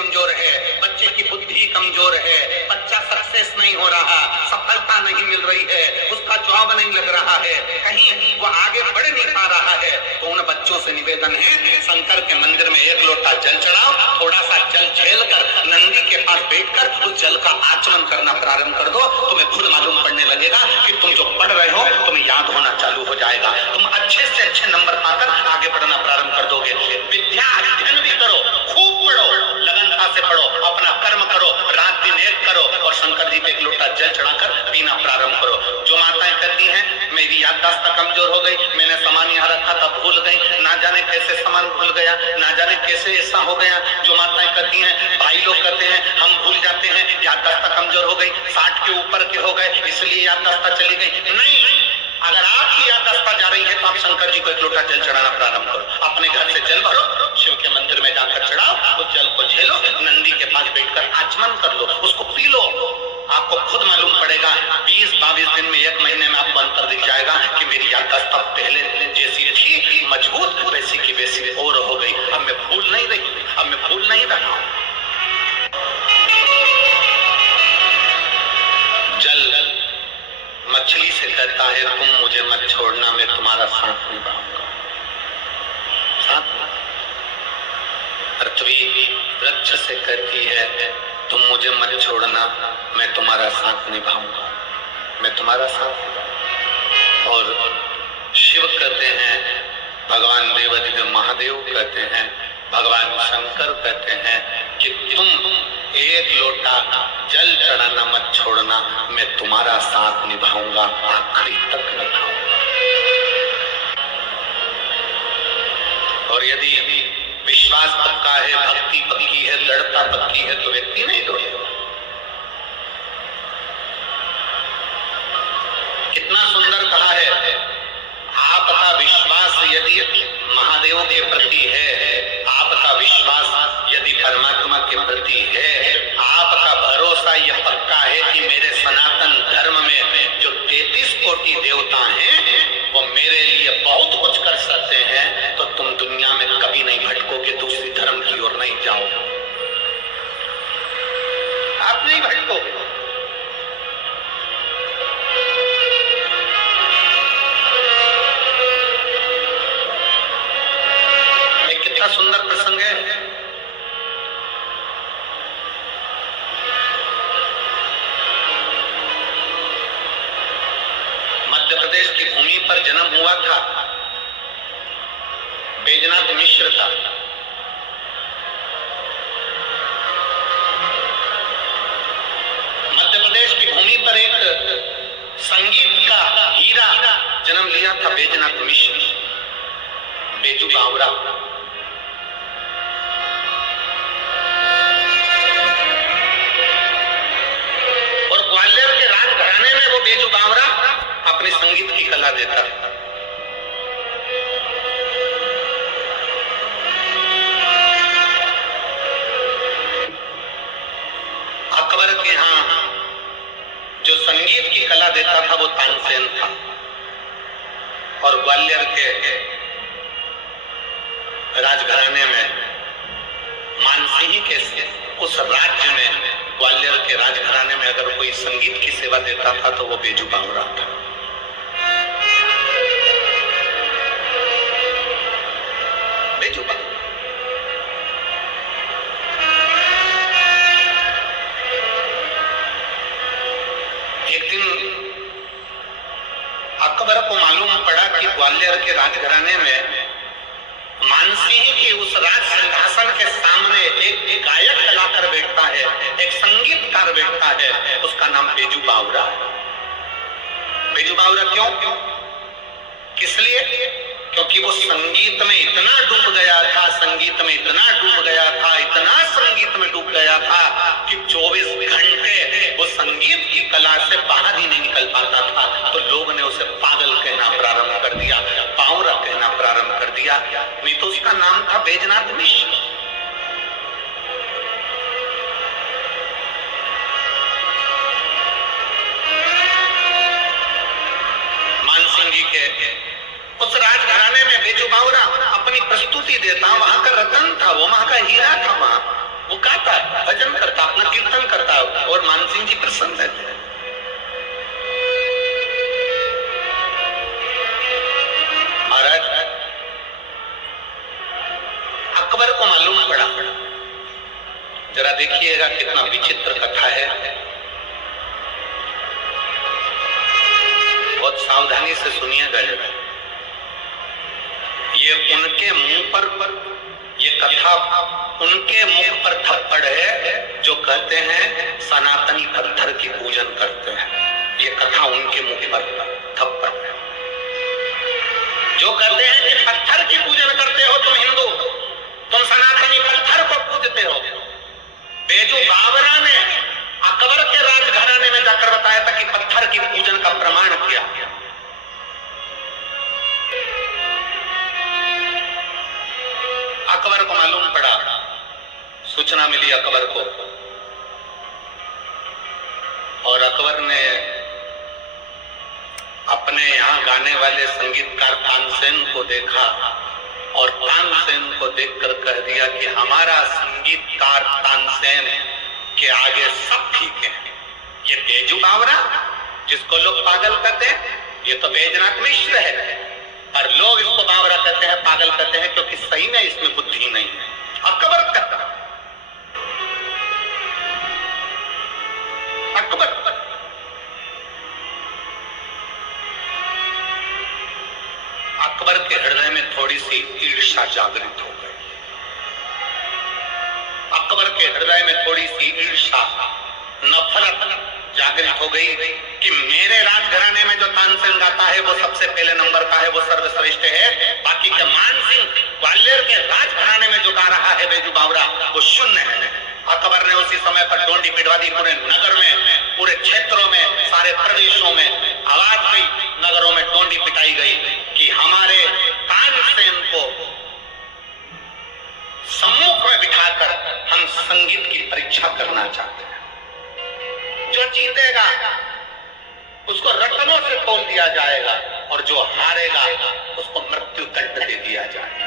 कमजोर है, बच्चे की बुद्धि कमजोर है, बच्चा सक्सेस नहीं हो रहा, सफलता नहीं मिल रही है, उसका जॉब नहीं लग रहा है, कहीं वो आगे बढ़ नहीं पा रहा है, तो उन बच्चों से निवेदन है शंकर के मंदिर में एक लोटा जल चढ़ाओ, थोड़ा सा जल झेलकर नंदी के पास बैठकर उस जल का आचमन करना प्रारंभ कर दो। तुम्हें खुद मालूम पड़ने लगेगा कि तुम जो पढ़ रहे हो तुम्हें याद होना चालू हो जाएगा, तुम अच्छे से अच्छे नंबर पाकर आगे बढ़ना प्रारंभ कर दोगे। विद्या अध्ययन भी करो, खूब पढ़ो, लगनता से पढ़ो, अपना कर्म करो, रात दिन एक करो और शंकर जी पे एक लोटा जल चढ़ाकर पीना प्रारंभ करो। जो माताएं कहती हैं मेरी याददाश्त कमजोर हो गई, मैंने सामान यहाँ रखा था भूल गई, ना जाने कैसे सामान भूल गया, ना जाने कैसे ऐसा हो गया। जो माताएं कहती हैं, भाई लोग कहते हैं हम भूल जाते हैं, याददाश्त कमजोर हो गई, 60 के ऊपर के हो गए इसलिए याददाश्त चली गई। नहीं, अगर आपकी याददाश्त जा रही है तो आप शंकर जी को एक लोटा जल चढ़ाना प्रारंभ करो, अपने घर से जल भरो, शिव के मंदिर में जाकर चढ़ाओ, उस जल को झेलो, नंदी के पास बैठकर आचमन कर लो, उसको पी लो। आपको खुद मालूम पड़ेगा 20-22 दिन में, 1 महीने में आपको अंतर दिख जाएगा कि मेरी याददाश्त पहले जैसी थी मजबूत वैसी की वैसी और हो गई, अब मैं भूल नहीं रही, अब मैं भूल नहीं रहा। जल मछली से कहता है तुम मुझे मत छोड़ना, मैं तुम्हारा साथ निभाऊंगा। साथ पृथ्वी वृक्ष से कहती है तुम मुझे मत छोड़ना, मैं तुम्हारा साथ निभाऊंगा, मैं तुम्हारा साथ निभाऊंगा। और शिव कहते हैं, भगवान देवादिदेव महादेव कहते हैं, भगवान शंकर कहते हैं कि तुम एक लोटा जल चढ़ाना मत छोड़ना, मैं तुम्हारा साथ निभाऊंगा, आखिरी तक निभाऊंगा। और यदि विश्वास पक्का है, भक्ति पक्की है, दृढ़ता पक्की है तो व्यक्ति नहीं डरेगा। कितना सुंदर कहा है, आपका विश्वास यदि महादेव के प्रति है, आपका विश्वास यदि परमात्मा के प्रति है, आपका भरोसा यह पक्का है कि मेरे सनातन धर्म में जो 33 कोटि देवता हैं वो मेरे लिए बहुत कुछ कर सकते हैं, तो तुम दुनिया में कभी नहीं भटकोगे, दूसरी धर्म की ओर नहीं जाओगे, आप नहीं भटकोगे। कितना सुंदर प्रसंग है। मध्य प्रदेश की भूमि पर जन्म हुआ था बैजनाथ मिश्र का। मध्य प्रदेश की भूमि पर एक संगीत का हीरा जन्म लिया था बैजनाथ मिश्र, बेजू बावरा। बेजू बावरा अपने संगीत की कला देता है। अकबर के यहाँ जो संगीत की कला देता था वो तानसेन था, और ग्वालियर के राजघराने में मानसिंह के उस राज्य में, ग्वालियर के राजघराने में अगर कोई संगीत की सेवा देता था तो वो बेजू बावरा था। बेजू बावरा। एक दिन अकबर को मालूम पड़ा कि ग्वालियर के राजघराने में मानसिंह की उस राज सिंहासन के सामने एक गायक कलाकार बैठता है, एक संगीतकार बैठता है, उसका नाम बेजू बावरा है। बेजू बावरा क्यों? किस लिए? क्योंकि वो संगीत में इतना डूब गया था, संगीत में इतना डूब गया था, इतना संगीत में डूब गया था कि 24 घंटे वो संगीत की कला से बाहर ही नहीं निकल पाता था। तो लोग ने उसे पागल कहना प्रारंभ कर दिया, बावरा कहना प्रारंभ कर दिया। नहीं तो उसका नाम था बैजनाथ मिश्र। मानसिंह जी के उस राजघराने में बेजू बावरा अपनी प्रस्तुति देता, वहां का रतन था वो, वहां का हीरा था, वहां वो गाता पसंद है। महाराज अकबर को मालूम पड़ा, जरा देखिएगा कितना विचित्र कथा है, बहुत सावधानी से सुनिएगा जरा। ये उनके मुंह पर ये कथा उनके मुख पर थप्पड़ है जो कहते हैं सनातनी पत्थर की पूजन करते हैं। ये कथा उनके मुख पर थप्पड़ है जो कहते हैं कि पत्थर की पूजन करते हो तुम हिंदू, तुम सनातनी पत्थर को पूजते हो। बेजू बावरा ने अकबर के राजघराने में जाकर बताया था कि पत्थर की पूजन का प्रमाण किया। अकबर को मालूम पड़ा, सूचना मिली अकबर को, और अकबर ने अपने यहाँ गाने वाले संगीतकार तानसेन को देखा और तानसेन को देखकर कह दिया कि हमारा संगीतकार तानसेन के आगे सब ठीक है। ये तेजू बावरा जिसको लोग पागल कहते हैं, ये तो बैजनाथ मिश्र है, पर लोग इसको बावरा कहते हैं, पागल कहते हैं, क्योंकि सही में इसमें बुद्धि नहीं है। अकबर कहता, अकबर अकबर के हृदय में थोड़ी सी ईर्ष्या जागृत हो गई। अकबर के हृदय में थोड़ी सी ईर्ष्या, नफरत जागृत हो गई कि मेरे राजघराने में जो तानसेन गाता है वो सबसे पहले नंबर का है, वो सर्वश्रेष्ठ है, बाकी के मान सिंह ग्वालियर के राजघराने में जो गा रहा है बेजू बावरा वो शून्य है। अकबर ने उसी समय पर डोंडी पिटवा दी। पूरे नगर में, पूरे क्षेत्रों में, सारे प्रदेशों में आवाज गई, नगरों में डोंडी पिटाई गई कि हमारे तानसेन को सम्मुख में बिठाकर हम संगीत की परीक्षा करना चाहते हैं। जो जीतेगा उसको रत्नों से तोल दिया जाएगा और जो हारेगा उसको मृत्यु दंड दे दिया जाएगा।